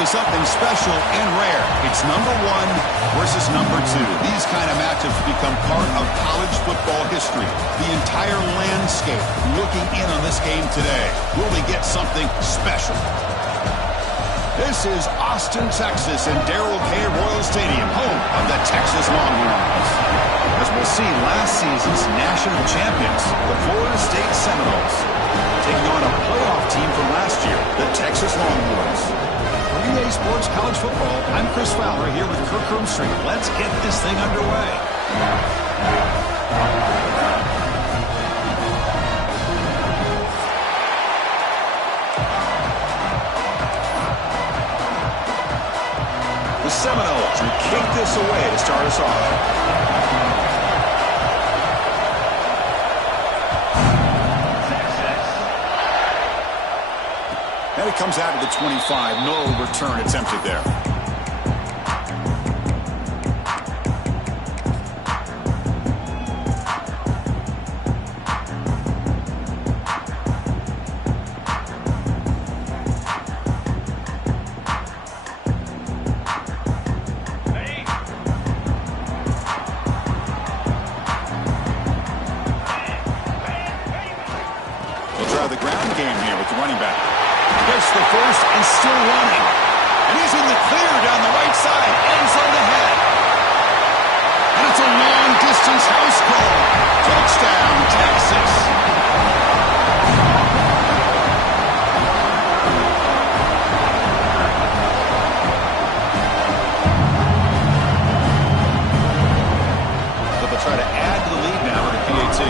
into something special and rare. It's number 1 versus number 2. These kind of matchups become part of college football history. The entire landscape looking in on this game today. Will they get something special? This is Austin, Texas, and Darrell K. Royal Stadium, home of the Texas Longhorns. As we'll see, last season's national champions, the Florida State Seminoles, taking on a playoff team from last year, the Texas Longhorns. For EA Sports College Football, I'm Chris Fowler here with Kirk Herbstreit. Let's get this thing underway. The Seminoles will kick this away to start us off. And it comes out of the 25. No return attempted there. We'll try the ground game here with the running back. Gets the first and still running. And he's in the clear down the right side. End zone ahead. And it's a long-distance house call. Touchdown, Texas. So they'll try to add to the lead now with the PAT.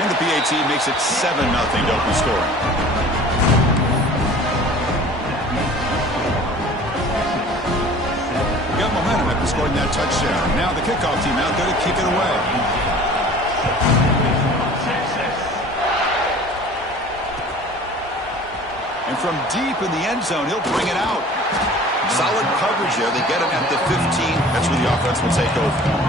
And the PAT makes it 7-0 to open scoring. Got momentum after scoring that touchdown. Now the kickoff team out there to kick it away. And from deep in the end zone, he'll bring it out. Solid coverage there. They get him at the 15. That's where the offense will take over.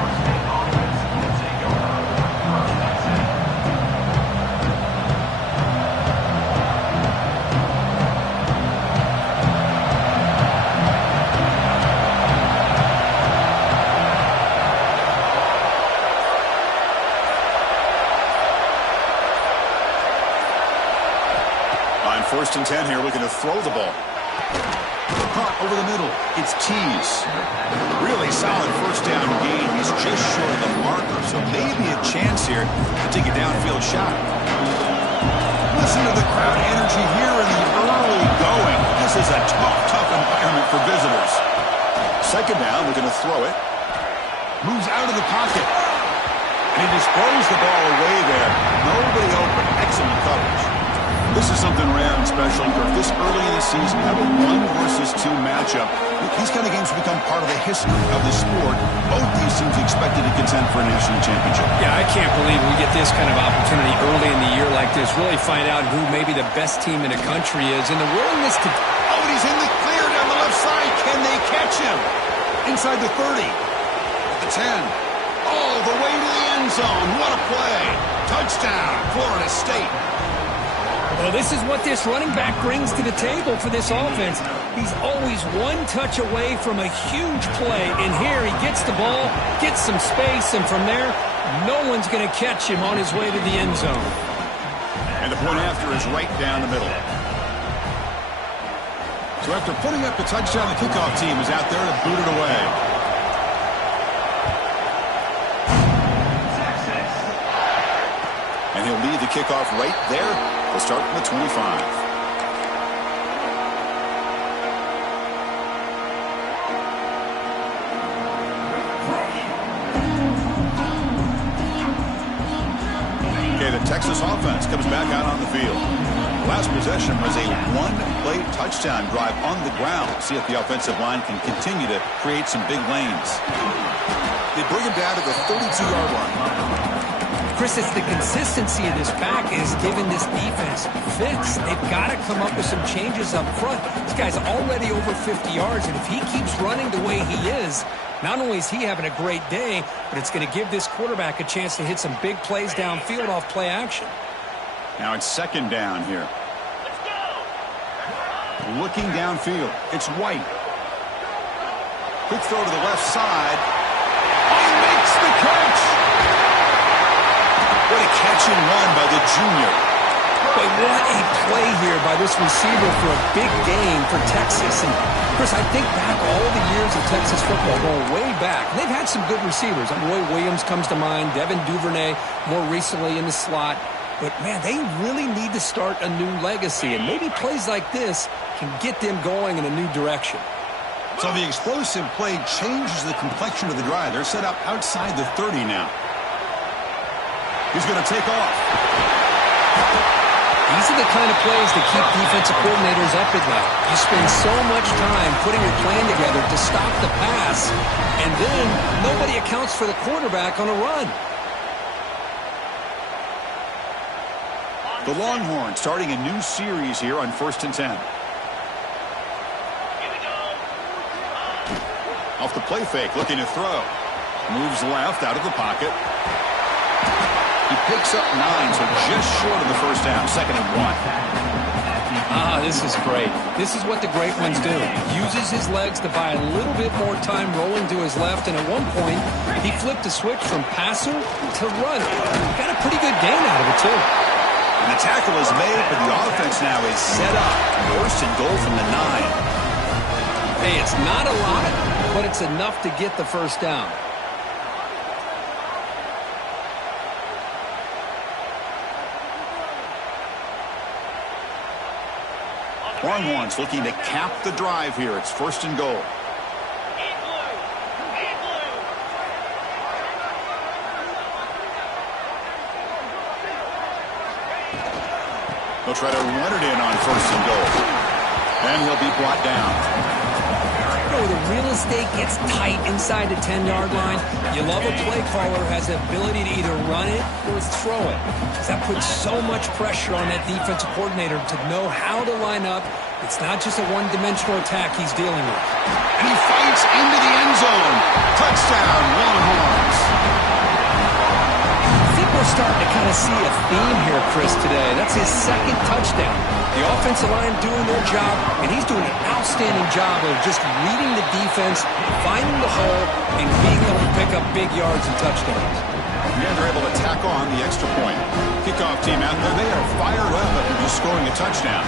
First and 10 here, looking to throw the ball. Caught over the middle. It's Tease. Really solid first down gain. He's just short of the marker, so maybe a chance here to take a downfield shot. Listen to the crowd energy here in the early going. This is a tough environment for visitors. Second down, looking to throw it. Moves out of the pocket. And he just throws the ball away there. Nobody open. Excellent coverage. This is something rare and special. This early in the season, have a 1 versus 2 matchup. These kind of games become part of the history of the sport. Both these teams expected to contend for a national championship. Yeah, I can't believe we get this kind of opportunity early in the year like this. Really find out who maybe the best team in the country is. And the willingness to... Oh, he's in the clear down the left side. Can they catch him? Inside the 30. The 10. All the way to the end zone. What a play. Touchdown, Florida State. Well, this is what this running back brings to the table for this offense. He's always one touch away from a huge play. And here he gets the ball, gets some space, and from there, no one's going to catch him on his way to the end zone. And the point after is right down the middle. So after putting up the touchdown, the kickoff team is out there to boot it away. And he'll lead the kickoff right there. We'll start from the 25. Okay, the Texas offense comes back out on the field. Last possession was a one-play touchdown drive on the ground. See if the offensive line can continue to create some big lanes. They bring him down to the 32-yard line. Chris, it's the consistency of this back is giving this defense fits. They've got to come up with some changes up front. This guy's already over 50 yards, and if he keeps running the way he is, not only is he having a great day, but it's going to give this quarterback a chance to hit some big plays downfield off play action. Now it's second down here. Let's go. looking downfield. It's White. Quick throw to the left side. He makes the catch. What a catch and run by the junior. Boy, what a play here by this receiver for a big gain for Texas. And, Chris, I think back all the years of Texas football, going way back. And they've had some good receivers. Roy Williams comes to mind, Devin Duvernay more recently in the slot. But, man, they really need to start a new legacy. And maybe plays like this can get them going in a new direction. So the explosive play changes the complexion of the drive. They're set up outside the 30 now. He's going to take off. These are the kind of plays that keep defensive coordinators up at night. You spend so much time putting your plan together to stop the pass, and then nobody accounts for the quarterback on a run. The Longhorns starting a new series here on 1st and 10. Off the play fake, looking to throw. Moves left out of the pocket. He picks up 9, so just short of the first down. 2nd and 1. This is great. This is what the great ones do. Uses his legs to buy a little bit more time rolling to his left, and at one point, he flipped a switch from passer to runner. Got a pretty good gain out of it, too. And the tackle is made, but the offense now is set up. 1st and goal from the 9. Hey, it's not a lot, but it's enough to get the first down. Longhorns looking to cap the drive here. It's 1st and goal. They'll try to run it in on 1st and goal. And he'll be brought down. The real estate gets tight inside the 10-yard line. You love a play caller who has the ability to either run it or throw it. That puts so much pressure on that defensive coordinator to know how to line up. It's not just a one-dimensional attack he's dealing with. And he fights into the end zone. Touchdown, Longhorns. I think we're starting to kind of see a theme here, Chris, today. That's his 2nd touchdown. The offensive line doing their job, and he's doing an outstanding job of just reading the defense, finding the hole, and being able to pick up big yards and touchdowns. And they're able to tack on the extra point. Kickoff team out there, they are fired up after just scoring a touchdown.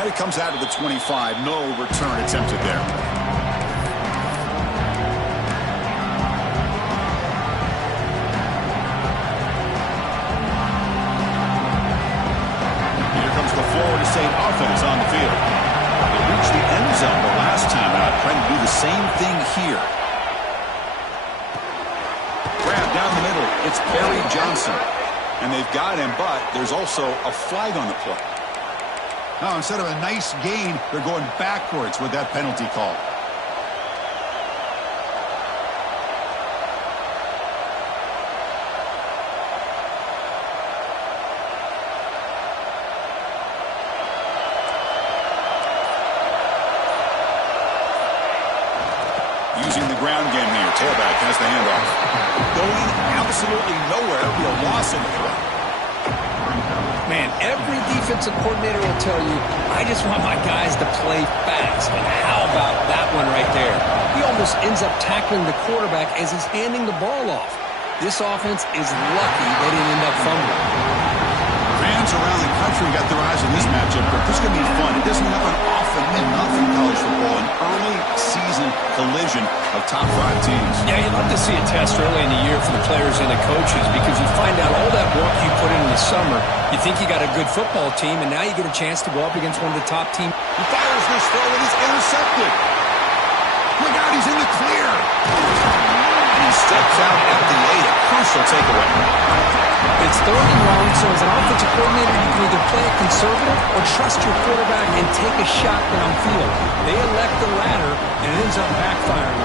And it comes out of the 25. No return attempted there. Florida State offense on the field. They reached the end zone the last time out, trying to do the same thing here. Grab down the middle. It's Barry Johnson. And they've got him, but there's also a flag on the play. Now, instead of a nice gain, they're going backwards with that penalty call. Using the ground game here. Tailback has the handoff. Going absolutely nowhere. That'll be a loss on the play. Man, every defensive coordinator will tell you, I just want my guys to play fast. And how about that one right there? He almost ends up tackling the quarterback as he's handing the ball off. This offense is lucky they didn't end up fumbling. Fans around the country got their eyes on this matchup, but this is going to be fun. It doesn't happen often enough in college football. An early season collision of top 5 teams. Yeah, you'd love to see a test early in the year for the players and the coaches because you find out all that work you put in the summer. You think you got a good football team, and now you get a chance to go up against one of the top teams. He fires this throw, and it's intercepted. Look out, he's in the clear. And he steps out at the 8. A crucial takeaway. It's 3rd and long, so as an offensive coordinator, you can either play it conservative or trust your quarterback and take a shot downfield. They elect the latter, and it ends up backfiring.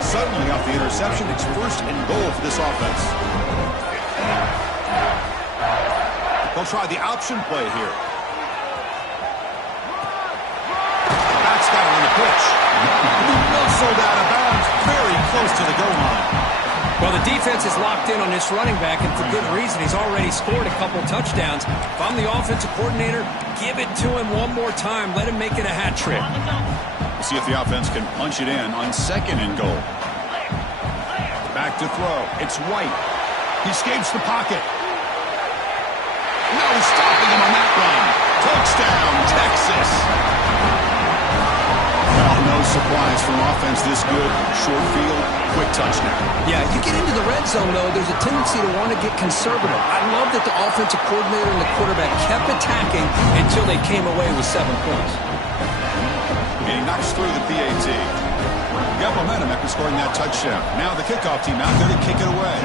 Suddenly, off the interception, it's 1st and goal for this offense. They'll try the option play here. That's got him on the pitch. Muscled out of bounds, very close to the goal line. Well, the defense is locked in on this running back, and for good reason. He's already scored a couple touchdowns. If I'm the offensive coordinator, give it to him one more time. Let him make it a hat trick. We'll see if the offense can punch it in on 2nd and goal. Back to throw. It's White. He escapes the pocket. No stopping him on that run. Touchdown, Texas. Well, no surprise from offense this good. Short field, quick touchdown. Yeah, you get into the red zone, though, there's a tendency to want to get conservative. I love that the offensive coordinator and the quarterback kept attacking until they came away with 7 points. And he knocks through the PAT. Got momentum after scoring that touchdown. Now the kickoff team out there to kick it away.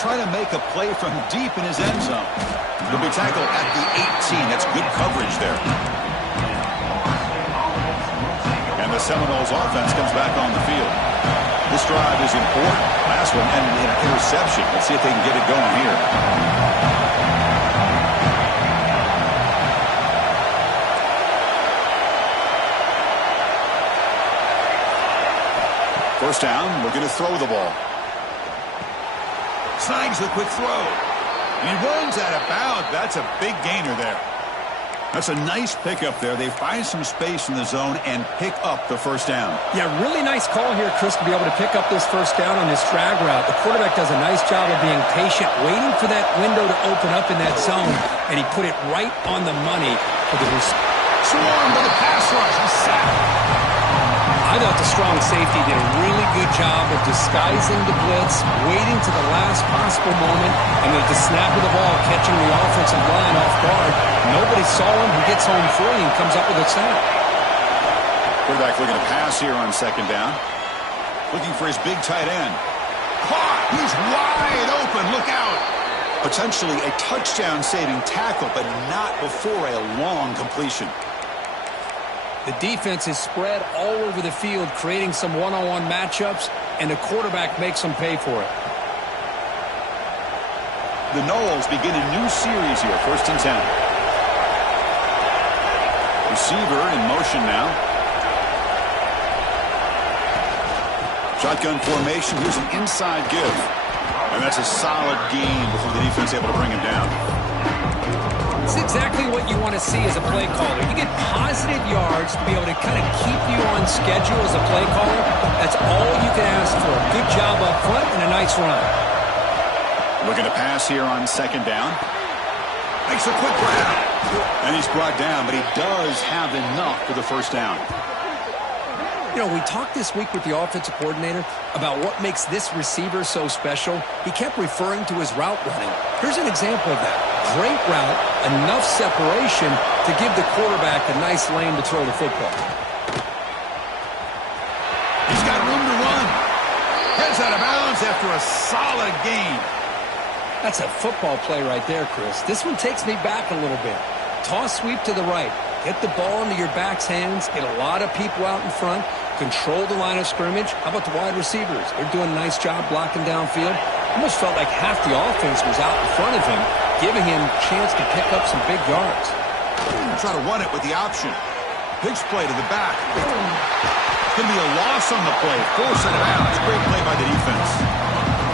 Trying to make a play from deep in his end zone. He'll be tackled at the 18. That's good coverage there. And the Seminoles offense comes back on the field. This drive is important. Last one ended in an interception. Let's see if they can get it going here. First down, looking to throw the ball. Snags the quick throw. And he runs out of bounds. That's a big gainer there. That's a nice pickup there. They find some space in the zone and pick up the first down. Yeah, really nice call here, Chris, to be able to pick up this first down on this drag route. The quarterback does a nice job of being patient, waiting for that window to open up in that zone, and he put it right on the money for the Swarmed by the pass rush. He's sacked. I thought the strong safety did a really good job of disguising the blitz, waiting to the last possible moment, and at the snap of the ball, catching the offensive line off guard. Nobody saw him. He gets home free and comes up with a sack. Quarterback looking to pass here on 2nd down. Looking for his big tight end. Caught! He's wide open. Look out! Potentially a touchdown-saving tackle, but not before a long completion. The defense is spread all over the field, creating some one-on-one matchups, and the quarterback makes them pay for it. The Noles begin a new series here, 1st and 10. Receiver in motion now. Shotgun formation. Here's an inside give. And that's a solid gain before the defense able to bring him down. It's exactly what you want to see as a play caller. You get positive yards to be able to kind of keep you on schedule as a play caller. That's all you can ask for. Good job up front and a nice run. Looking to pass here on 2nd down. Makes a quick grab. And he's brought down, but he does have enough for the first down. You know, we talked this week with the offensive coordinator about what makes this receiver so special. He kept referring to his route running. Here's an example of that. Great route, enough separation to give the quarterback a nice lane to throw the football. He's got room to run. Heads out of bounds after a solid gain. That's a football play right there, Chris. This one takes me back a little bit. Toss sweep to the right. Get the ball into your back's hands. Get a lot of people out in front. Control the line of scrimmage. How about the wide receivers? They're doing a nice job blocking downfield. Almost felt like half the offense was out in front of him, giving him a chance to pick up some big yards. Try to run it with the option. Pitch play to the back. It's going to be a loss on the play. Force it out. Great play by the defense.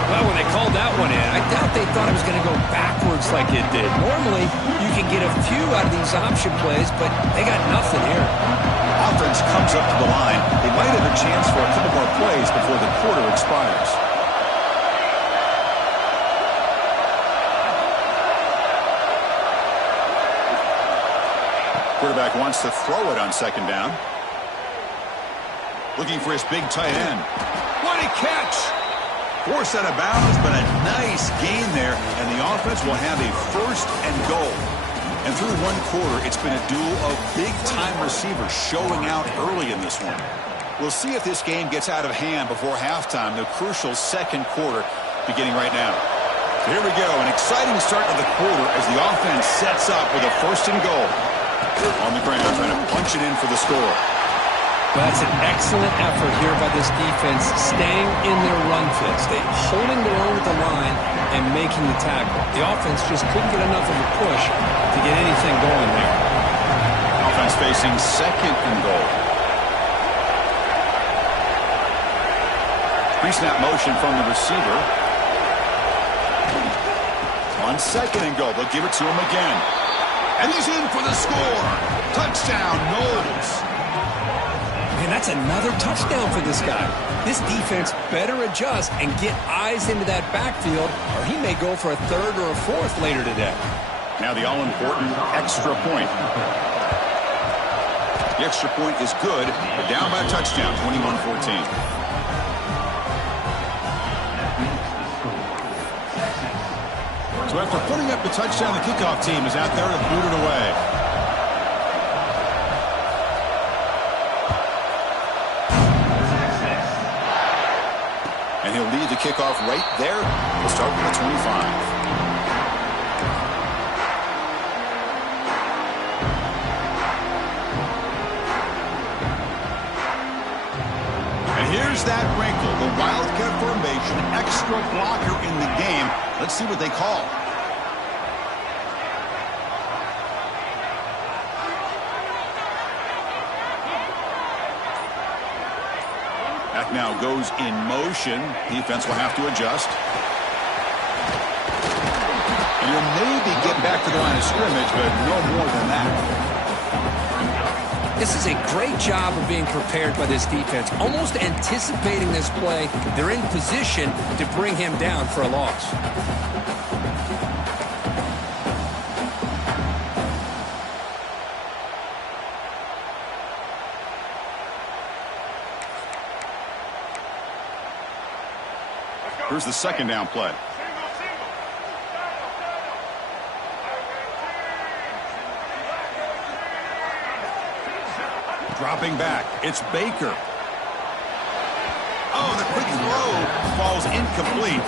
Well, when they called that one in, I doubt they thought it was going to go backwards like it did. Normally, you can get a few out of these option plays, but they got nothing here. Offense comes up to the line. They might have a chance for a couple more plays before the quarter expires. Quarterback wants to throw it on 2nd down. Looking for his big tight end. What a catch! Forced out of bounds, but a nice gain there, and the offense will have a 1st and goal. And through one quarter, it's been a duel of big-time receivers showing out early in this one. We'll see if this game gets out of hand before halftime, the crucial 2nd quarter beginning right now. So here we go, an exciting start to the quarter as the offense sets up with a 1st and goal. On the ground, trying to punch it in for the score. Well, that's an excellent effort here by this defense, staying in their run fit, holding their own at the line and making the tackle. The offense just couldn't get enough of a push to get anything going there. Offense facing 2nd and goal. Pre-snap motion from the receiver. On 2nd and go, they'll give it to him again. And he's in for the score. Touchdown, Knowles. Man, that's another touchdown for this guy. This defense better adjust and get eyes into that backfield, or he may go for a 3rd or a 4th later today. Now the all-important extra point. The extra point is good. They're down by a touchdown, 21-14. So after putting up the touchdown, the kickoff team is out there to boot it away. And he'll lead the kickoff right there. We'll start with the 25. Here's that wrinkle, the Wildcat formation, extra blocker in the game. Let's see what they call. That now goes in motion. Defense will have to adjust. And you'll maybe get back to the line of scrimmage, but no more than that. This is a great job of being prepared by this defense, almost anticipating this play. They're in position to bring him down for a loss. Here's the 2nd down play. Dropping back, it's Baker. Oh, the quick throw falls incomplete.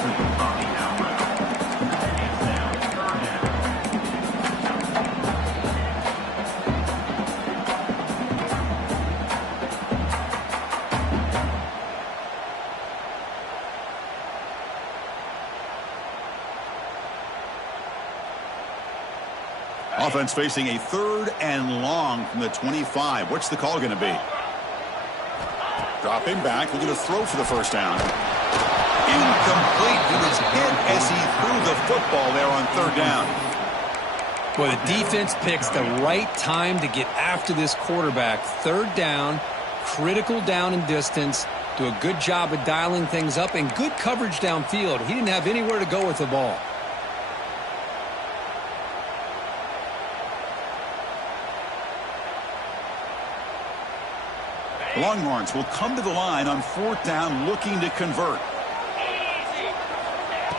Offense facing a 3rd and long from the 25. What's the call going to be? Dropping back, looking to throw for the 1st down. Incomplete. He was hit as he threw the football there on 3rd down. Well, the defense picks the right time to get after this quarterback. 3rd down, critical down and distance. Do a good job of dialing things up and good coverage downfield. He didn't have anywhere to go with the ball. Longhorns will come to the line on 4th down looking to convert.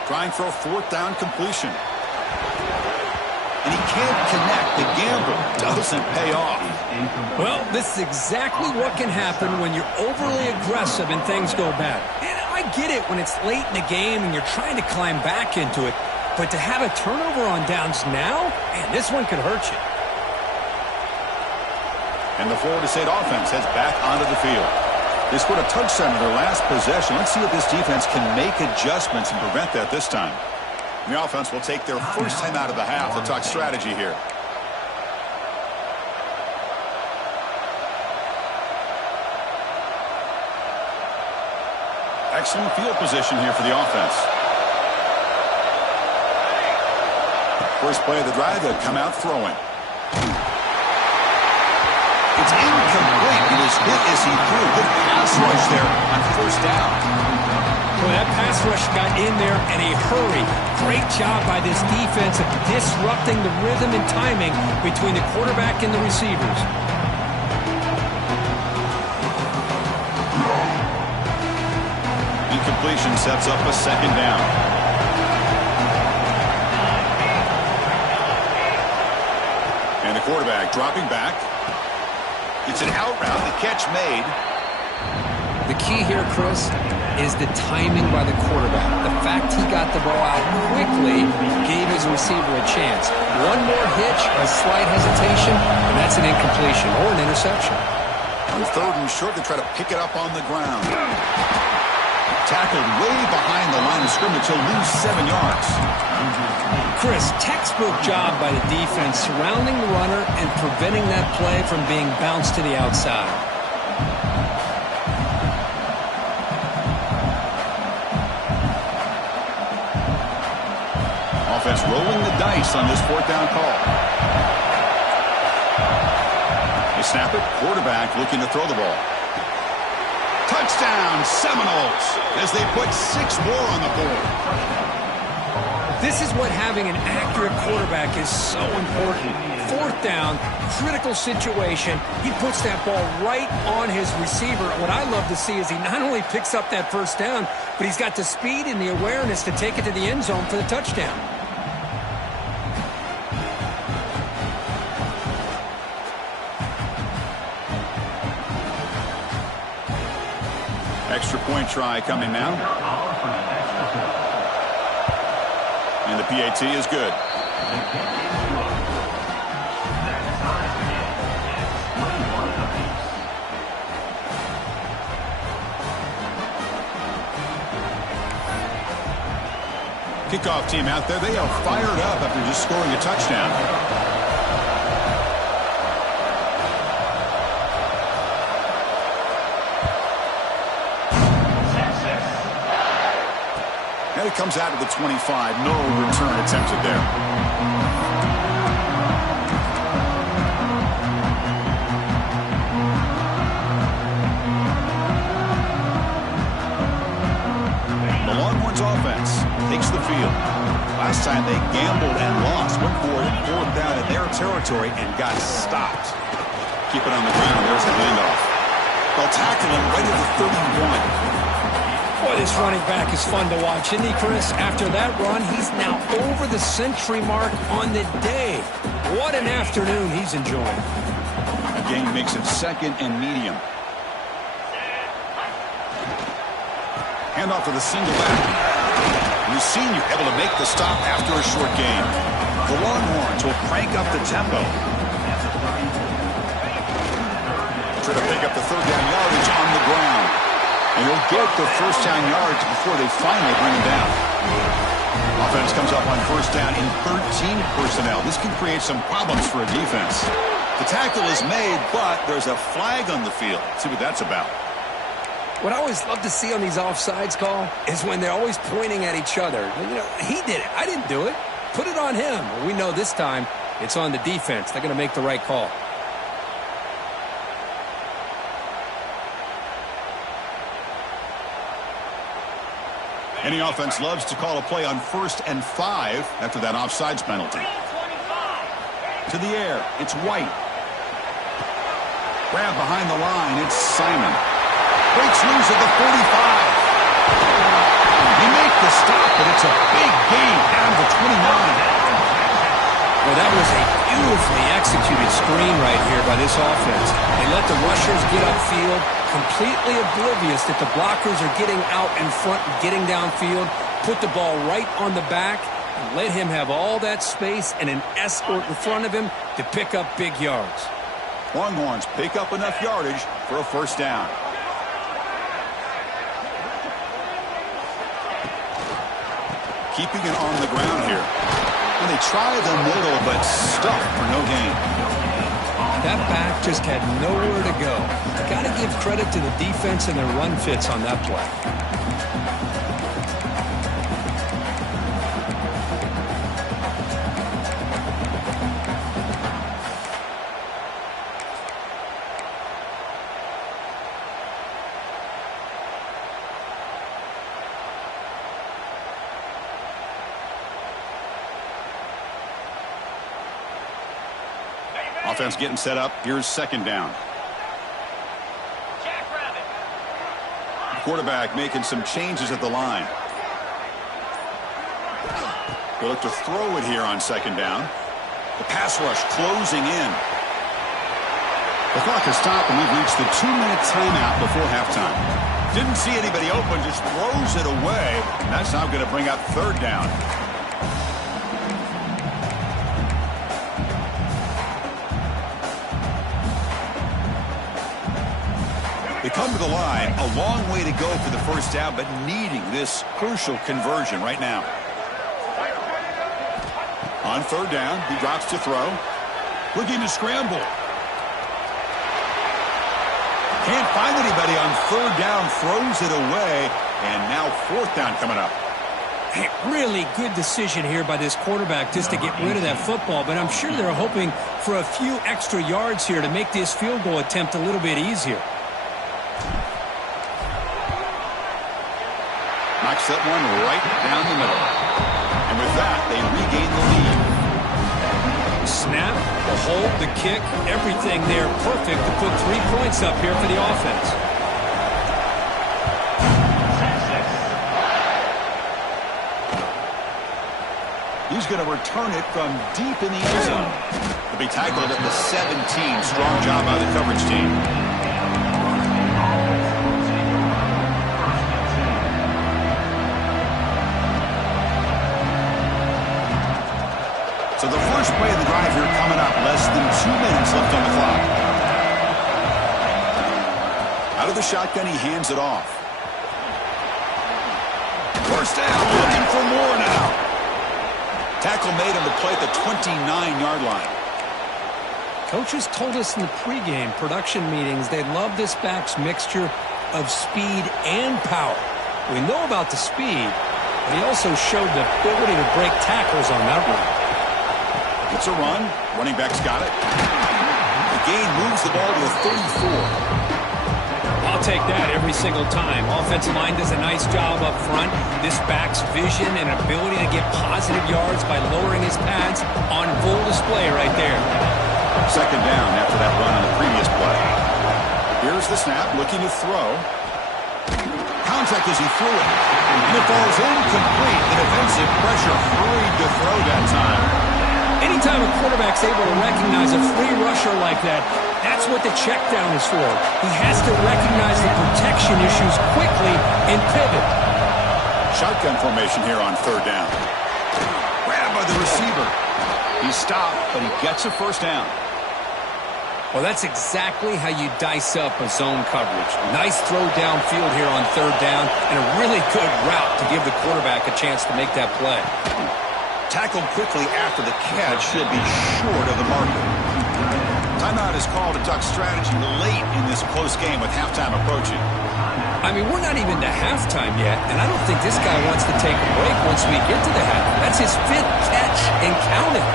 Trying for a 4th down completion. And he can't connect. The gamble doesn't pay off. Well, this is exactly what can happen when you're overly aggressive and things go bad. And I get it when it's late in the game and you're trying to climb back into it. But to have a turnover on downs now, man, this one could hurt you. And the Florida State offense heads back onto the field. They scored a touchdown in their last possession. Let's see if this defense can make adjustments and prevent that this time. The offense will take their first time out of the half to talk strategy here. Excellent field position here for the offense. First play of the drive, they'll come out throwing. It's incomplete. He was hit as he threw. Good pass rush there on 1st down. Well, that pass rush got in there in a hurry. Great job by this defense of disrupting the rhythm and timing between the quarterback and the receivers. Incompletion sets up a 2nd down. And the quarterback dropping back. It's an out route. The catch made. The key here, Chris, is the timing by the quarterback. The fact he got the ball out quickly gave his receiver a chance. One more hitch, a slight hesitation, and that's an incompletion or an interception. On 3rd and short, they try to pick it up on the ground. Tackled way behind the line of scrimmage. He'll lose 7 yards. Chris, textbook job by the defense surrounding the runner and preventing that play from being bounced to the outside. Offense rolling the dice on this fourth down call. They snap it. Quarterback looking to throw the ball. Touchdown, Seminoles, as they put 6 more on the board. This is what having an accurate quarterback is so important. Fourth down, critical situation. He puts that ball right on his receiver. What I love to see is he not only picks up that first down, but he's got the speed and the awareness to take it to the end zone for the touchdown. Extra point try coming now. And the PAT is good. Kickoff team out there. They are fired up after just scoring a touchdown. And it comes out of the 25. No return attempted there. The Longhorns offense takes the field. Last time they gambled and lost. Went for it fourth down in their territory and got stopped. Keep it on the ground. There's the handoff. They'll tackle him right at the 31. Boy, this running back is fun to watch, isn't he, Chris? After that run, he's now over the century mark on the day. What an afternoon he's enjoying. The game makes it second and medium. Handoff to the single back. And the senior able to make the stop after a short gain. The Longhorns will crank up the tempo. Try to pick up the third down yardage on the ground. And he'll get the first down yards before they finally bring him down. Offense comes up on first down in 13 personnel. This can create some problems for a defense. The tackle is made, but there's a flag on the field. Let's see what that's about. What I always love to see on these offsides call is when they're always pointing at each other. You know, he did it. I didn't do it. Put it on him. Well, we know this time it's on the defense. They're going to make the right call. Any offense loves to call a play on 1st and 5 after that offsides penalty. To the air, it's White. Grab behind the line, it's Simon. Breaks loose at the 45. He makes the stop, but it's a big gain down to 29. Well, that was a beautifully executed screen right here by this offense. They let the rushers get upfield, completely oblivious that the blockers are getting out in front and getting downfield, put the ball right on the back, and let him have all that space and an escort in front of him to pick up big yards. Longhorns pick up enough yardage for a first down. Keeping it on the ground here. And they try the middle, but stuck for no gain. That back just had nowhere to go. Got to give credit to the defense and their run fits on that play. Offense getting set up. Here's second down. Quarterback making some changes at the line. They look to throw it here on second down. The pass rush closing in. The clock has stopped, and we've reached the 2-minute timeout before halftime. Didn't see anybody open, just throws it away. And that's now going to bring up third down. They come to the line, a long way to go for the first down, but needing this crucial conversion right now. On third down, he drops to throw. Looking to scramble. Can't find anybody on third down, throws it away, and now fourth down coming up. Hey, really good decision here by this quarterback just to get rid of that football, but I'm sure they're hoping for a few extra yards here to make this field goal attempt a little bit easier. Knocks that one right down the middle. And with that, they regain the lead. Snap, the hold, the kick, everything there perfect to put 3 points up here for the offense. He's going to return it from deep in the end zone. He'll be tackled at the 17. Strong job by the coverage team. So the first play of the drive here coming up. Less than 2 minutes left on the clock. Out of the shotgun, he hands it off. First down, looking for more now. Tackle made him to play at the 29-yard line. Coaches told us in the pregame production meetings they love this back's mixture of speed and power. We know about the speed, but he also showed the ability to break tackles on that run. It's a run. Running back's got it. The gain moves the ball to the 34. I'll take that every single time. Offensive line does a nice job up front. This back's vision and ability to get positive yards by lowering his pads on full display right there. Second down after that run on the previous play. Here's the snap, looking to throw. Contact as he threw it. And it falls incomplete. The defensive pressure hurried to throw that time. Anytime a quarterback's able to recognize a free rusher like that, that's what the check down is for. He has to recognize the protection issues quickly and pivot. Shotgun formation here on third down. Grabbed by the receiver. He stopped, but he gets a first down. Well, that's exactly how you dice up a zone coverage. Nice throw downfield here on third down, and a really good route to give the quarterback a chance to make that play. Tackled quickly after the catch, should be short of the marker. Timeout is called to talk strategy late in this close game with halftime approaching. I mean, we're not even to halftime yet, and I don't think this guy wants to take a break once we get to the half. That's his 5th catch and counting.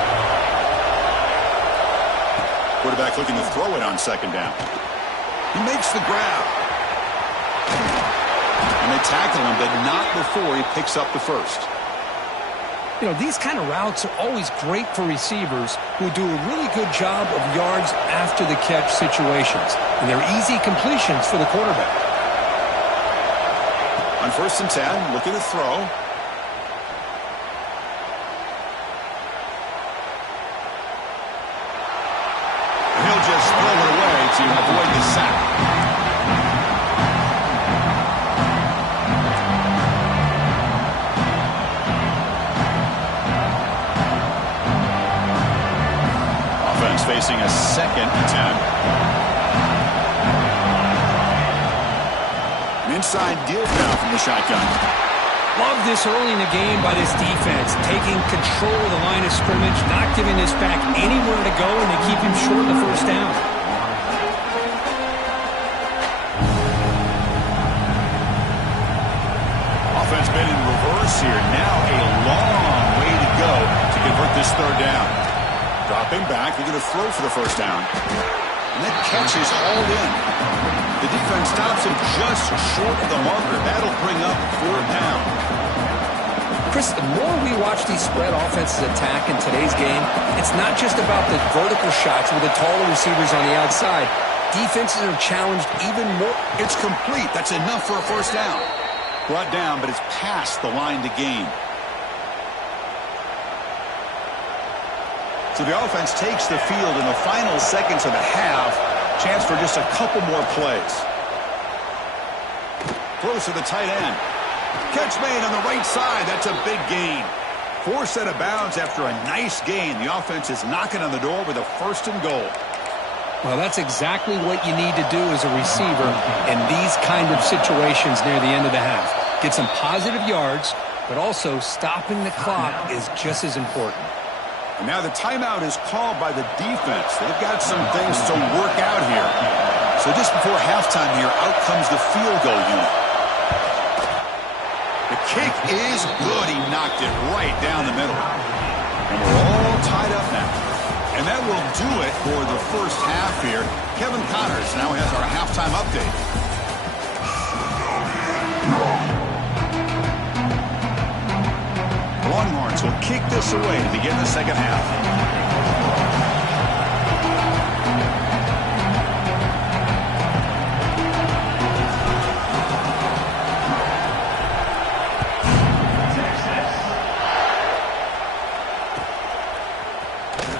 Quarterback looking to throw it on second down. He makes the grab. And they tackle him, but not before he picks up the first. You know, these kind of routes are always great for receivers who do a really good job of yards after the catch situations. And they're easy completions for the quarterback. On 1st and 10, looking to throw. He'll just throw it away to avoid the sack. Facing a second attempt. An inside give now from the shotgun. Love this early in the game by this defense, taking control of the line of scrimmage, not giving this back anywhere to go, and they keep him short of the first down. Offense been in reverse here. Now a long way to go to convert this third down. Dropping back, they're going to throw for the first down. And that catch is hauled in. The defense stops him just short of the marker. That'll bring up 4th down. Chris, the more we watch these spread offenses attack in today's game, it's not just about the vertical shots with the taller receivers on the outside. Defenses are challenged even more. It's complete. That's enough for a first down. Brought down, but it's past the line to gain. So the offense takes the field in the final seconds of the half. Chance for just a couple more plays. Throws to the tight end. Catch made on the right side. That's a big gain. Forced out of bounds after a nice gain. The offense is knocking on the door with a 1st and goal. Well, that's exactly what you need to do as a receiver in these kind of situations near the end of the half. Get some positive yards, but also stopping the clock is just as important. And now the timeout is called by the defense. They've got some things to work out here. So just before halftime here, out comes the field goal unit. The kick is good. He knocked it right down the middle. And we're all tied up now. And that will do it for the first half here. Kevin Connors now has our halftime update. The Longhorns will kick this away to begin the second half.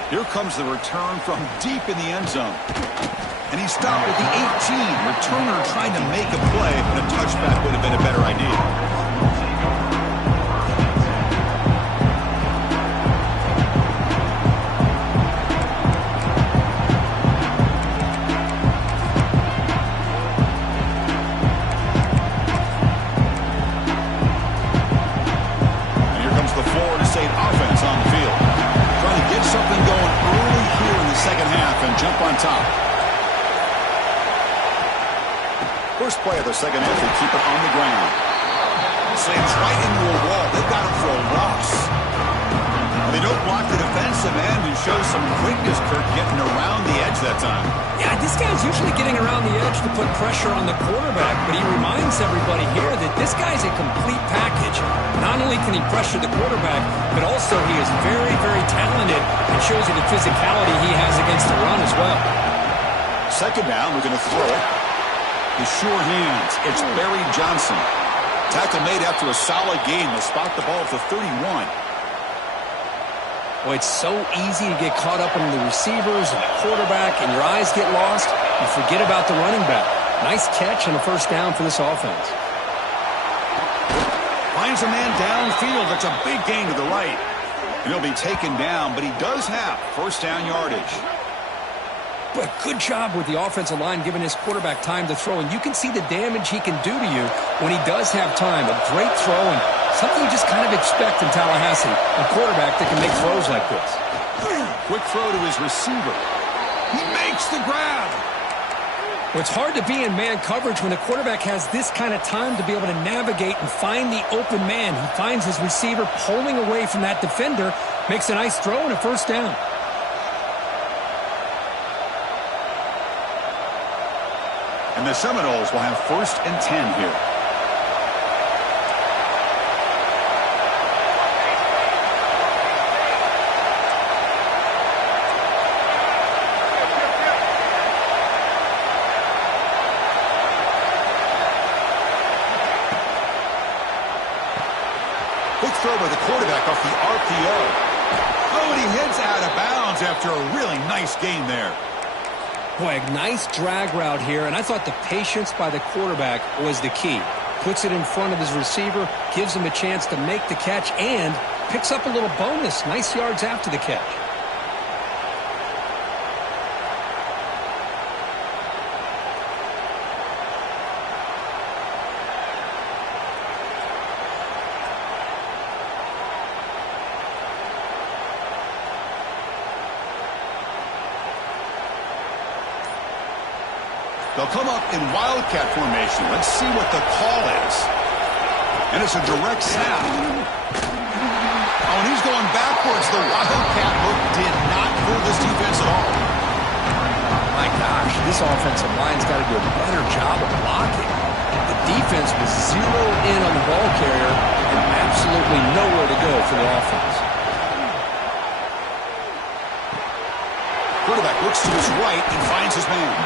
Here comes the return from deep in the end zone. And he stopped at the 18. Returner trying to make a play, but a touchback would have been a better idea. And here comes the Florida State offense on the field. Trying to get something going early here in the second half and jump on top. First play of the second half, they keep it on the ground. Slams right into a wall. They've got him for a loss. They don't block the defensive end and show some quickness, Kirk, getting around the edge that time. Yeah, this guy's usually getting around the edge to put pressure on the quarterback, but he reminds everybody here that this guy's a complete package. Not only can he pressure the quarterback, but also he is very, very talented and shows you the physicality he has against the run as well. Second down, we're going to throw it. The sure hands. It's Barry Johnson. Tackle made after a solid game. They'll spot the ball at the 31. Well, it's so easy to get caught up in the receivers and the quarterback, and your eyes get lost. You forget about the running back. Nice catch and a first down for this offense. Finds a man downfield. That's a big gain to the right. And he'll be taken down, but he does have first down yardage. But good job with the offensive line giving his quarterback time to throw. And you can see the damage he can do to you when he does have time. A great throw and something you just kind of expect in Tallahassee. A quarterback that can make throws like this. Quick throw to his receiver. He makes the grab. Well, it's hard to be in man coverage when the quarterback has this kind of time to be able to navigate and find the open man. He finds his receiver pulling away from that defender, makes a nice throw and a first down. And the Seminoles will have first and 10 here. Quick throw by the quarterback off the RPO. Oh, and he heads out of bounds after a really nice game there. Boy, a nice drag route here, and I thought the patience by the quarterback was the key. Puts it in front of his receiver, gives him a chance to make the catch, and picks up a little bonus. Nice yards after the catch. They'll come up in Wildcat formation. Let's see what the call is. And it's a direct snap. Oh, and he's going backwards. The Wildcat look did not fool this defense at all. My gosh, this offensive line's got to do a better job of blocking. The defense was zeroed in on the ball carrier and absolutely nowhere to go for the offense. Quarterback looks to his right and finds his man.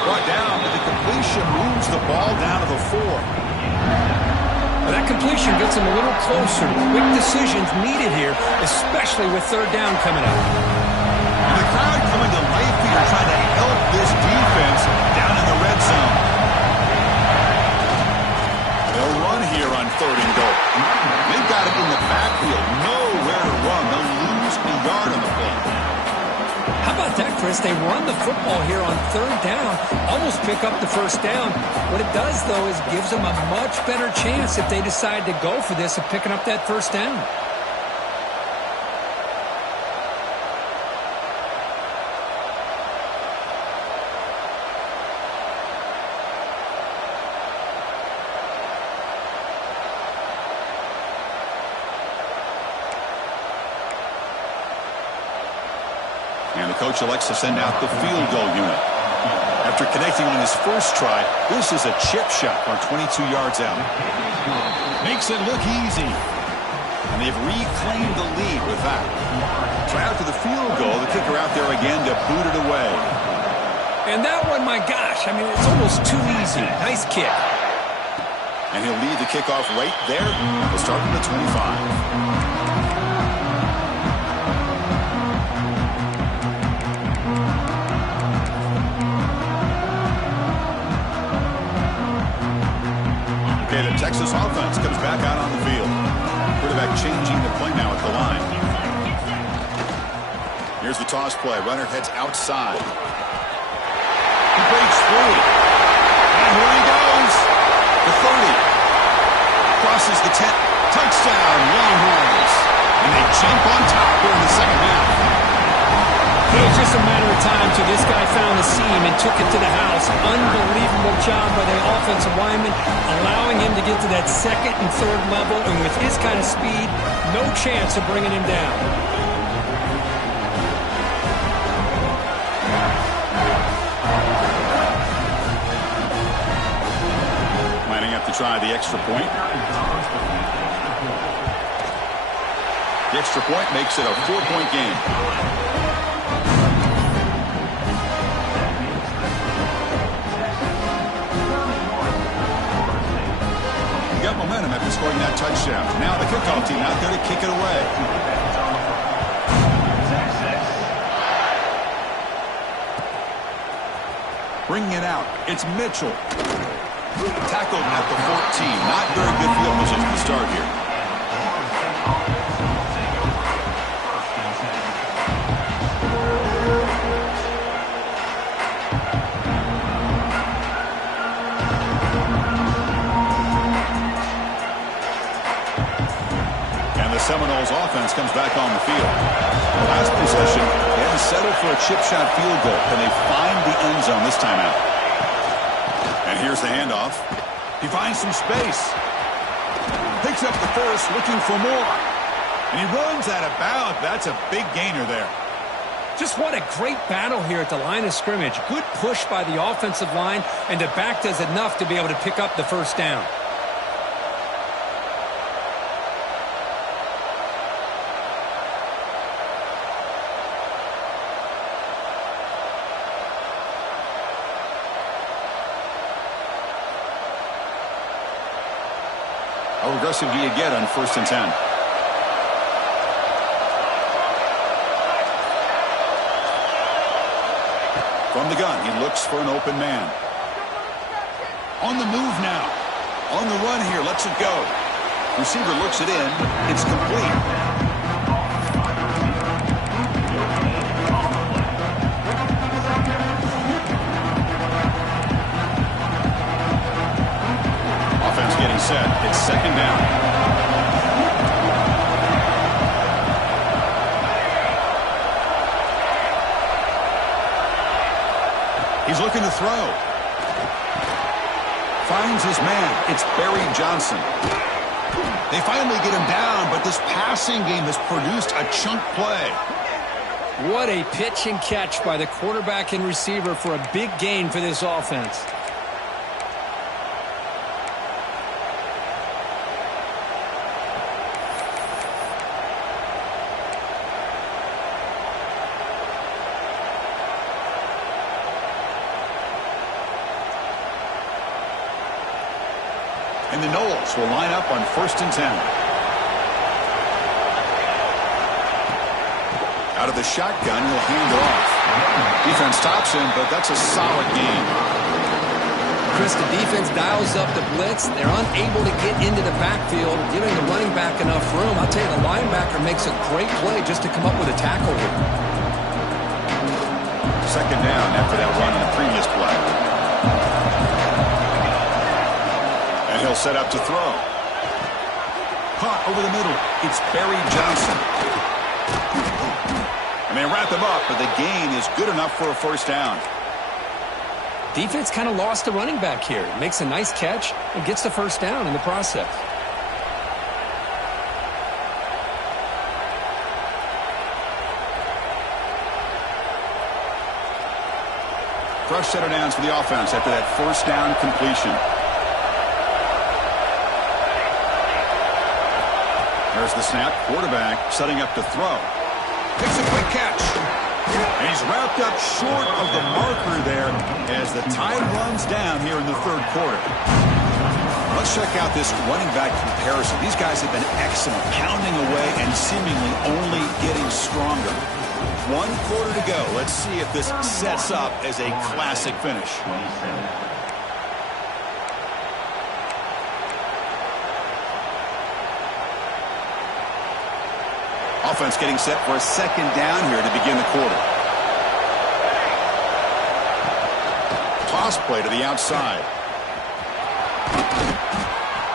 Brought down, but the completion moves the ball down to the 4. Well, that completion gets him a little closer. Quick decisions needed here, especially with third down coming up. And the crowd coming to life here, trying to help this defense down in the red zone. They'll run here on third and goal. They've got it in the backfield. Nowhere to run. They'll lose a yard on the play. How about that, Chris? They run the football here on third down, almost pick up the first down. What it does, though, is gives them a much better chance if they decide to go for this of picking up that first down. And the coach elects to send out the field goal unit. After connecting on his first try, this is a chip shot from 22 yards out. Makes it look easy. And they've reclaimed the lead with that. So after the field goal, the kicker out there again to boot it away. And that one, my gosh, I mean, it's almost too easy. Nice kick. And he'll lead the kickoff right there. We'll start from the 25. Okay, the Texas offense comes back out on the field. Quarterback changing the play now at the line. Here's the toss play. Runner heads outside. He breaks free. And here he goes. The 30. Crosses the 10. Touchdown, Longhorns. And they jump on top here in the second half. It was just a matter of time till this guy found the seam and took it to the house. Unbelievable job by the offensive lineman, allowing him to get to that second and third level. And with his kind of speed, no chance of bringing him down. Lining up to try the extra point. The extra point makes it a 4-point game. Got momentum after scoring that touchdown. Now the kickoff team out there to kick it away. Bringing it out. It's Mitchell. Tackled at the 14. Not very good field position to start here. Seminoles offense comes back on the field. Last possession, they had to settle for a chip shot field goal. Can they find the end zone this time out? And here's the handoff. He finds some space. Picks up the first, looking for more. And he runs out of bounds. That's a big gainer there. Just what a great battle here at the line of scrimmage. Good push by the offensive line, and the back does enough to be able to pick up the first down. How aggressive do you get on 1st and 10? From the gun, he looks for an open man. On the move now. On the run here, lets it go. Receiver looks it in. It's complete. Getting set. It's second down. He's looking to throw. Finds his man. It's Barry Johnson. They finally get him down, but this passing game has produced a chunk play. What a pitch and catch by the quarterback and receiver for a big gain for this offense. And the Noles will line up on 1st and 10. Out of the shotgun, he'll hand it off. Defense stops him, but that's a solid game. Chris, the defense dials up the blitz. They're unable to get into the backfield, giving the running back enough room. I'll tell you, the linebacker makes a great play just to come up with a tackle here. Second down after that run in the previous play. And he'll set up to throw. Caught over the middle. It's Barry Johnson. And they wrap him up, but the gain is good enough for a first down. Defense kind of lost the running back here. Makes a nice catch and gets the first down in the process. Fresh set of downs for the offense after that first down completion. There's the snap. Quarterback setting up to throw. Takes a quick catch. And he's wrapped up short of the marker there as the time runs down here in the third quarter. Let's check out this running back comparison. These guys have been excellent, pounding away and seemingly only getting stronger. 1 quarter to go. Let's see if this sets up as a classic finish. Offense getting set for a second down here to begin the quarter. Toss play to the outside.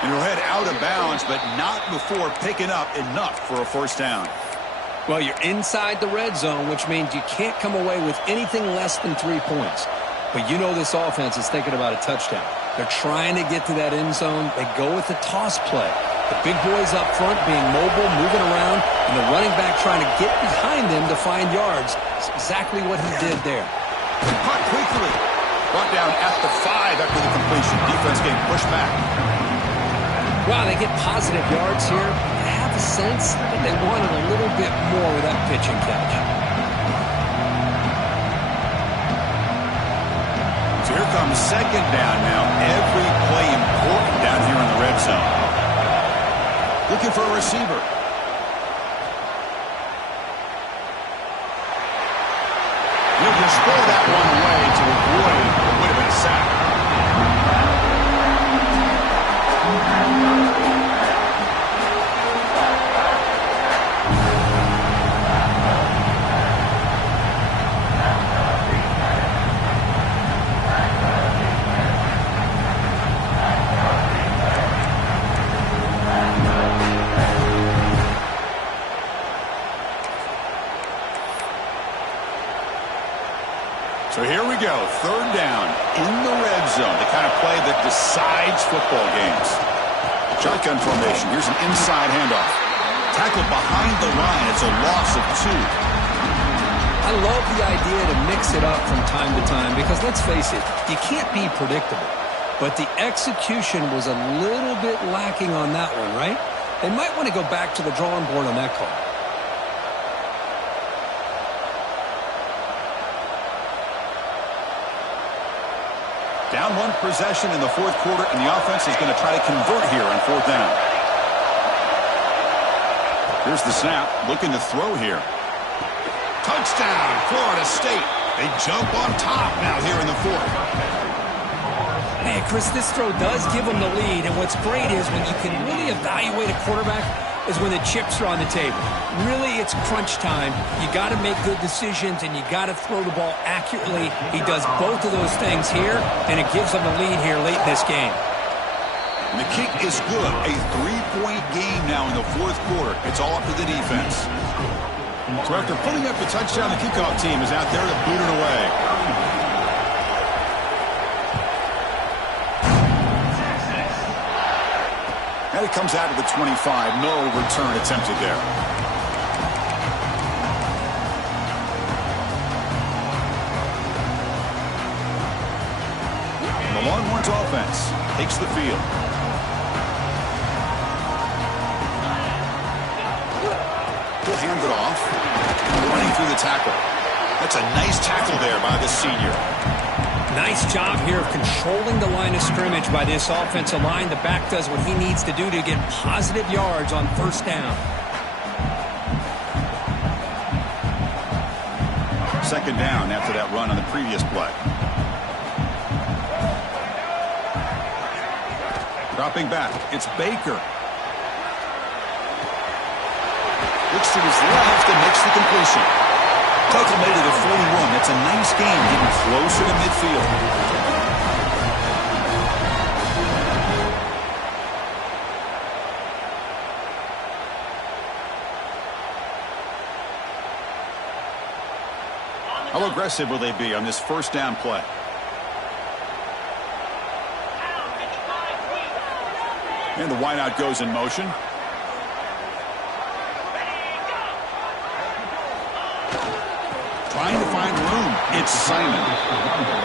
And he'll head out of bounds, but not before picking up enough for a first down. Well, you're inside the red zone, which means you can't come away with anything less than 3 points. But you know this offense is thinking about a touchdown. They're trying to get to that end zone. They go with the toss play. The big boys up front being mobile, moving around, and the running back trying to get behind them to find yards. It's exactly what he did there. Caught quickly. Brought down at the 5 after the completion. Defense getting pushed back. Wow, they get positive yards here. I have a sense that they wanted a little bit more with that pitch and catch. So here comes second down now. Every play important down here in the red zone. Looking for a receiver. He'll just throw that one away to avoid what would have been a sack. So here we go, third down in the red zone, the kind of play that decides football games. Shotgun formation, here's an inside handoff. Tackled behind the line, it's a loss of 2. I love the idea to mix it up from time to time because, let's face it, you can't be predictable. But the execution was a little bit lacking on that one, right? They might want to go back to the drawing board on that call. Down 1 possession in the fourth quarter, and the offense is going to try to convert here on fourth down. Here's the snap, looking to throw here. Touchdown, Florida State. They jump on top now here in the fourth. Hey, Chris, this throw does give them the lead, and what's great is when you can really evaluate a quarterback is when the chips are on the table. Really, it's crunch time. You got to make good decisions, and you got to throw the ball accurately. He does both of those things here, and it gives them the lead here late in this game. And the kick is good. A 3-point game now in the fourth quarter. It's all up to the defense. So after putting up the touchdown, the kickoff team is out there to boot it away. And it comes out of the 25. No return attempted there. The Longhorns offense takes the field. He'll hand it off. Running through the tackle. That's a nice tackle there by the senior. Nice job here of controlling the line of scrimmage by this offensive line. The back does what he needs to do to get positive yards on first down. Second down after that run on the previous play. Dropping back, it's Baker. Looks to his left and makes the completion. Tackle made it at 41. That's a nice game, getting closer to midfield. How aggressive will they be on this first down play? And the wideout goes in motion. Trying to find room. It's Simon.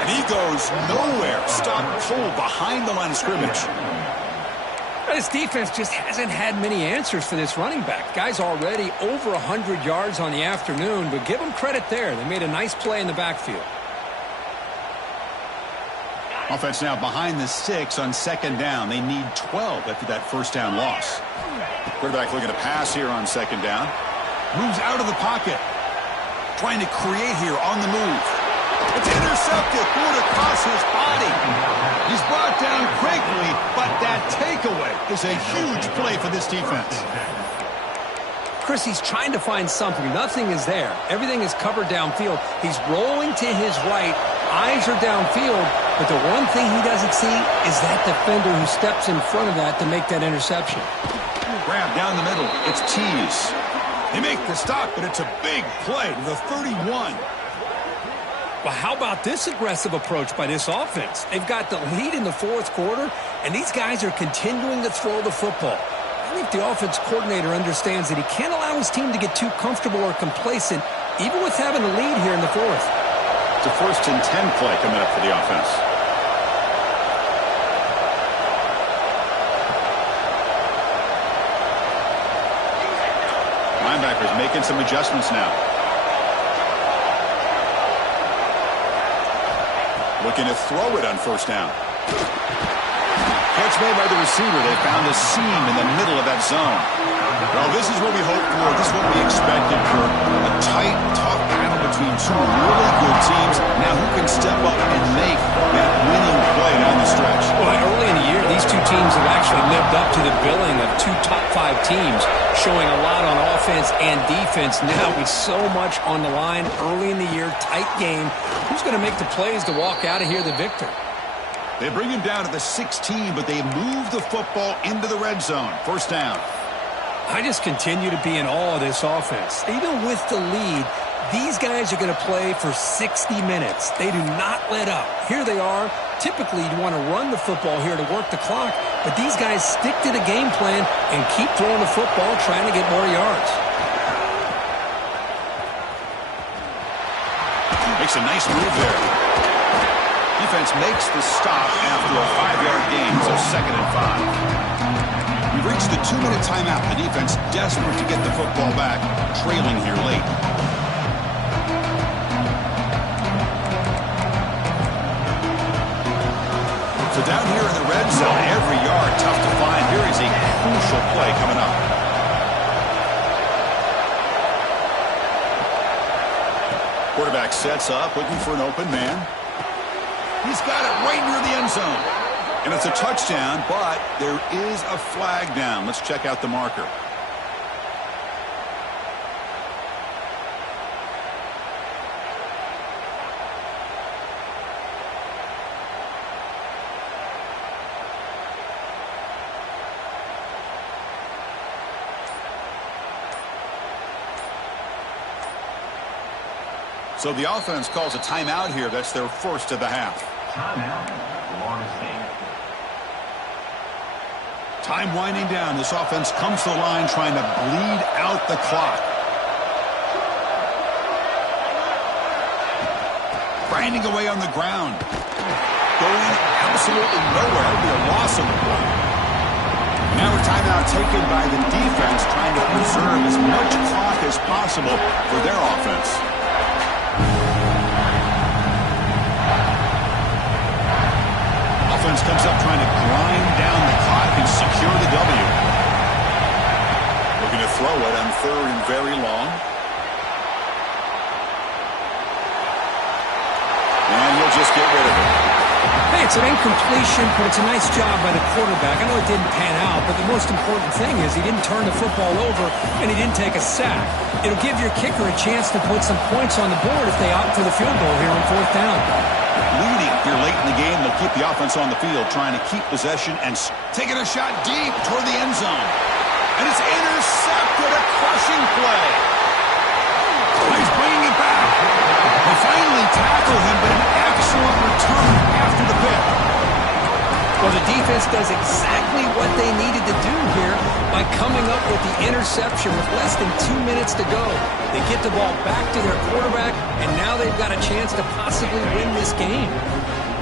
And he goes nowhere. Stop cold behind the line of scrimmage. This defense just hasn't had many answers for this running back. Guy's already over 100 yards on the afternoon, but give them credit there. They made a nice play in the backfield. Offense now behind the 6 on second down. They need 12 after that first down loss. Quarterback looking to pass here on second down. Moves out of the pocket. Trying to create here on the move. It's intercepted. Threw it across his body. He's brought down quickly, but that takeaway is a huge play for this defense. Chris, he's trying to find something. Nothing is there. Everything is covered downfield. He's rolling to his right. Eyes are downfield, but the one thing he doesn't see is that defender who steps in front of that to make that interception. Grab down the middle. It's Tease. They make the stop, but it's a big play to the 31. Well, how about this aggressive approach by this offense? They've got the lead in the fourth quarter, and these guys are continuing to throw the football. I think the offense coordinator understands that he can't allow his team to get too comfortable or complacent, even with having a lead here in the fourth. It's a 1st and 10 play coming up for the offense. Linebackers making some adjustments now. Looking to throw it on first down. Catch made by the receiver. They found a seam in the middle of that zone. Well, this is what we hoped for. This is what we expected for a tight, tough battle between two really good teams. Now who can step up and make that winning play down the stretch? Well, early in the year, these two teams have actually lived up to the billing of two top 5 teams, showing a lot on offense and defense. Now with so much on the line early in the year, tight game, who's going to make the plays to walk out of here the victor? They bring him down to the 16, but they move the football into the red zone. First down. I just continue to be in awe of this offense. Even with the lead, these guys are going to play for 60 minutes. They do not let up. Here they are. Typically, you want to run the football here to work the clock, but these guys stick to the game plan and keep throwing the football, trying to get more yards. Makes a nice move there. Defense makes the stop after a 5-yard gain, so 2nd and 5. We've reached the 2-minute timeout. The defense desperate to get the football back, trailing here late. So down here in the red zone, every yard tough to find. Here is a crucial play coming up. Quarterback sets up, looking for an open man. He's got it right near the end zone. And it's a touchdown, but there is a flag down. Let's check out the marker. So the offense calls a timeout here. That's their first of the half. Time winding down. This offense comes to the line trying to bleed out the clock. Grinding away on the ground. Going absolutely nowhere. That'll be a loss of the play. Now a timeout taken by the defense trying to preserve as much clock as possible for their offense. Offense comes up trying to grind down the clock and secure the W. Looking to throw it on 3rd and very long. And he'll just get rid of it. Hey, it's an incompletion, but it's a nice job by the quarterback. I know it didn't pan out, but the most important thing is he didn't turn the football over and he didn't take a sack. It'll give your kicker a chance to put some points on the board if they opt for the field goal here on 4th down. Leading here late in the game, they'll keep the offense on the field, trying to keep possession and taking a shot deep toward the end zone. And it's intercepted, a crushing play. He's bringing it back. They finally tackle him, but an excellent return after the pick. Well, the defense does exactly what they needed to do here by coming up with the interception with less than 2 minutes to go. They get the ball back to their quarterback, and now they've got a chance to possibly win this game.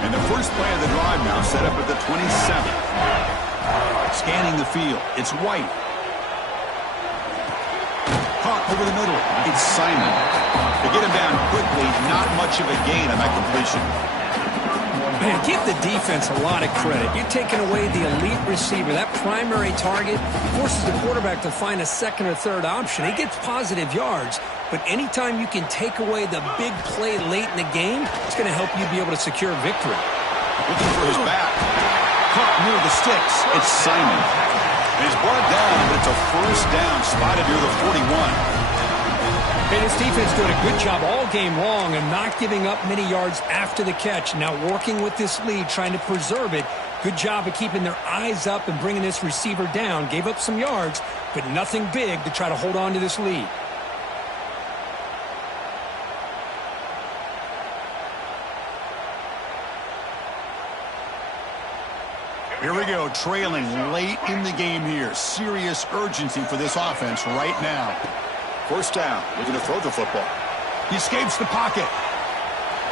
And the first play of the drive now set up at the 27. Scanning the field, it's White. Caught over the middle, it's Simon. To get him down quickly, not much of a gain on that completion. Man, give the defense a lot of credit. You're taking away the elite receiver, that primary target, forces the quarterback to find a second or third option. He gets positive yards, but anytime you can take away the big play late in the game, it's going to help you be able to secure victory. Looking for his back. Caught near the sticks. It's Simon. And he's brought down, but it's a first down spotted near the 41. And this defense doing a good job all game long and not giving up many yards after the catch. Now working with this lead, trying to preserve it. Good job of keeping their eyes up and bringing this receiver down. Gave up some yards, but nothing big to try to hold on to this lead. Here we go, trailing late in the game here. Serious urgency for this offense right now. First down, looking to throw the football. He escapes the pocket.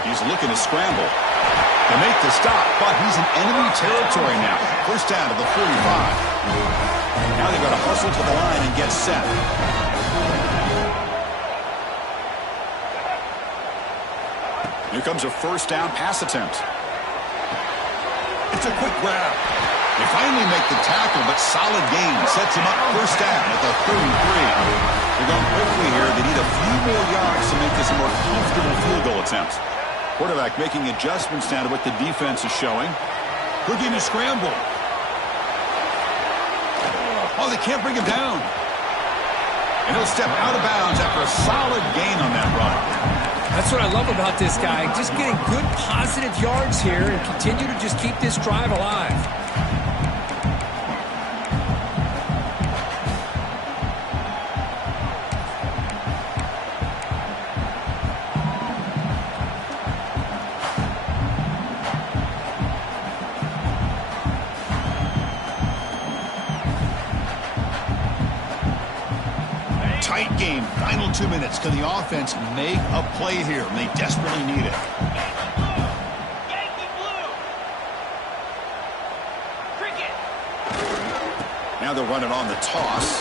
He's looking to scramble. To make the stop, but he's in enemy territory now. First down to the 45. Now they've got to hustle to the line and get set. Here comes a first down pass attempt. It's a quick grab. They finally make the tackle, but solid gain sets him up first down at the 33. They're going quickly here. They need a few more yards to make this a more comfortable field goal attempt. Quarterback making adjustments now to what the defense is showing. Looking to scramble. Oh, they can't bring him down. And he'll step out of bounds after a solid gain on that run. That's what I love about this guy. Just getting good positive yards here and continue to just keep this drive alive. Tight game, final 2 minutes. Can the offense make a play here? And they desperately need it. Now they're running on the toss.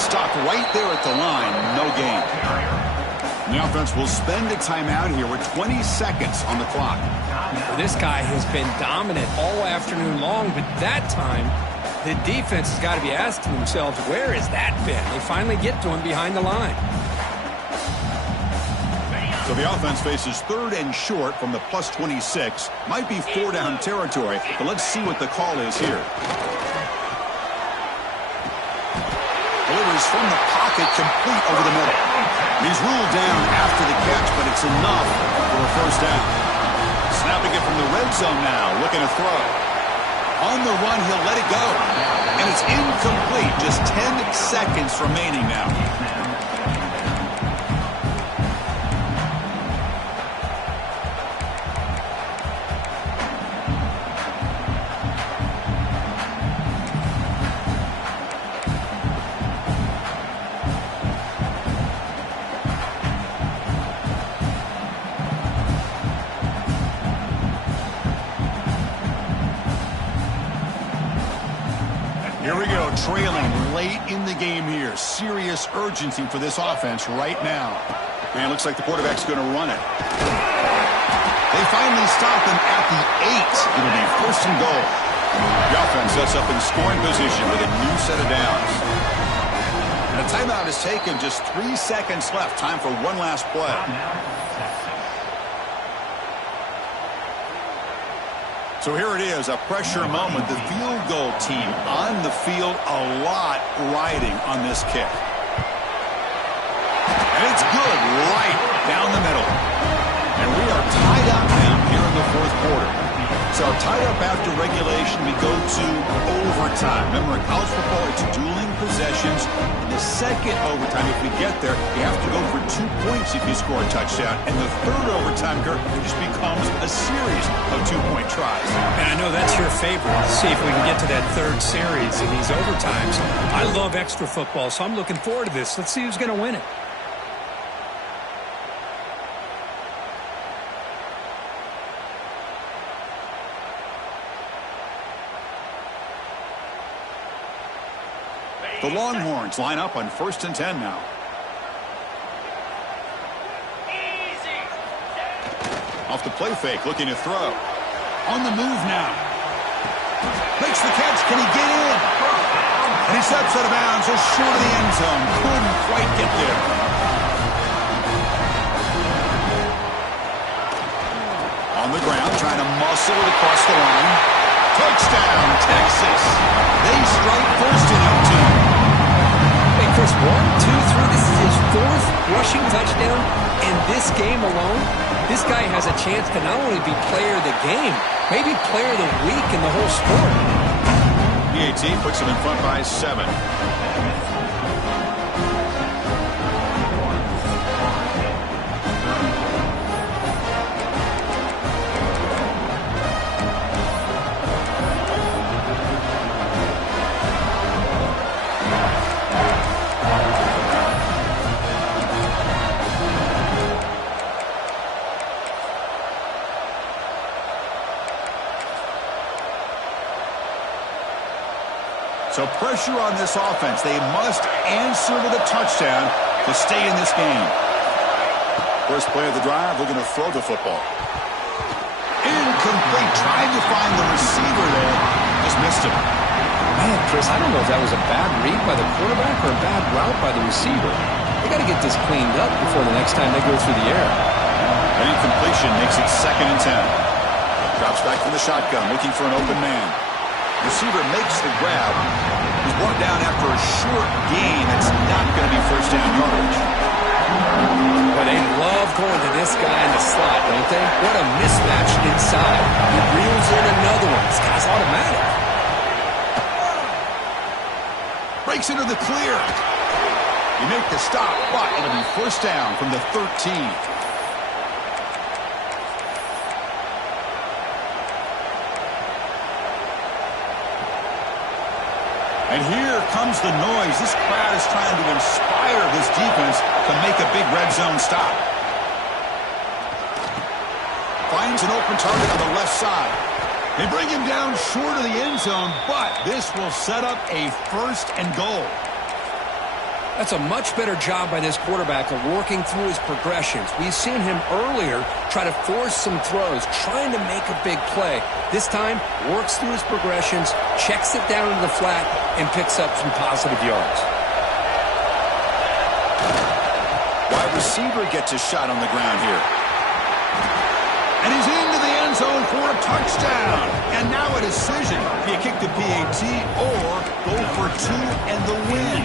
Stopped right there at the line. No gain. The offense will spend a timeout here with 20 seconds on the clock. This guy has been dominant all afternoon long, but that time the defense has got to be asking themselves, where has that been? They finally get to him behind the line. So the offense faces third and short from the plus 26. Might be 4-down territory, but let's see what the call is here. Delivers from the pocket, complete over the middle. He's ruled down after the catch, but it's enough for a first down. Snapping it from the red zone now, looking to throw. On the run, he'll let it go. And it's incomplete. Just 10 seconds remaining now. Here we go, trailing late in the game here. Serious urgency for this offense right now. And it looks like the quarterback's going to run it. They finally stop him at the 8. It'll be first and goal. The offense sets up in scoring position with a new set of downs. And a timeout is taken. Just 3 seconds left. Time for one last play. So here it is, a pressure moment. The field goal team on the field, a lot riding on this kick. And it's good, right down the middle. And we are tied up now here in the fourth quarter. So tied up after regulation, we go to overtime. Remember, in college football, it's dueling possessions. In the second overtime, if we get there, you have to go for 2 points if you score a touchdown. And the third overtime, Kirk, it just becomes a series of 2-point tries. And I know that's your favorite. See if we can get to that third series in these overtimes. I love extra football, so I'm looking forward to this. Let's see who's going to win it. The Longhorns line up on 1st and 10 now. Off the play fake, looking to throw. On the move now. Makes the catch. Can he get in? And he steps out of bounds just short of the end zone. Couldn't quite get there. On the ground, trying to muscle it across the line. Touchdown, Texas. They strike first in OT. Chris, 1, 2, 3, this is his 4th rushing touchdown, and this game alone, this guy has a chance to not only be player of the game, maybe player of the week in the whole sport. PAT puts him in front by 7. So pressure on this offense. They must answer with a touchdown to stay in this game. First play of the drive, looking to throw the football. Incomplete. Trying to find the receiver there. Just missed him. Man, Chris, I don't know if that was a bad read by the quarterback or a bad route by the receiver. They got to get this cleaned up before the next time they go through the air. An incompletion makes it 2nd and 10. Drops back from the shotgun, looking for an open man. Receiver makes the grab. He's brought down after a short gain. It's not going to be first down yardage. Well, they love going to this guy in the slot, don't they? What a mismatch inside. He reels in another one. This guy's automatic. Breaks into the clear. You make the stop, but it'll be first down from the 13. And here comes the noise. This crowd is trying to inspire this defense to make a big red zone stop. Finds an open target on the left side. They bring him down short of the end zone, but this will set up a 1st and goal. That's a much better job by this quarterback of working through his progressions. We've seen him earlier try to force some throws, trying to make a big play. This time, works through his progressions, checks it down to the flat, and picks up some positive yards. Wide receiver gets a shot on the ground here. And he's into the end zone for a touchdown. And now a decision. Do you kick the PAT or go for 2 and the win?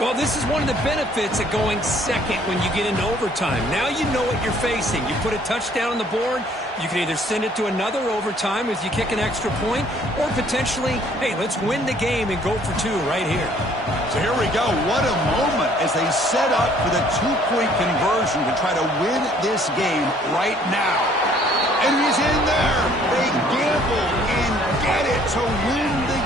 Well, this is one of the benefits of going second when you get into overtime. Now you know what you're facing. You put a touchdown on the board, you can either send it to another overtime if you kick an extra point, or potentially, hey, let's win the game and go for 2 right here. So here we go. What a moment as they set up for the 2-point conversion to try to win this game right now. And he's in there. They gamble and get it to win the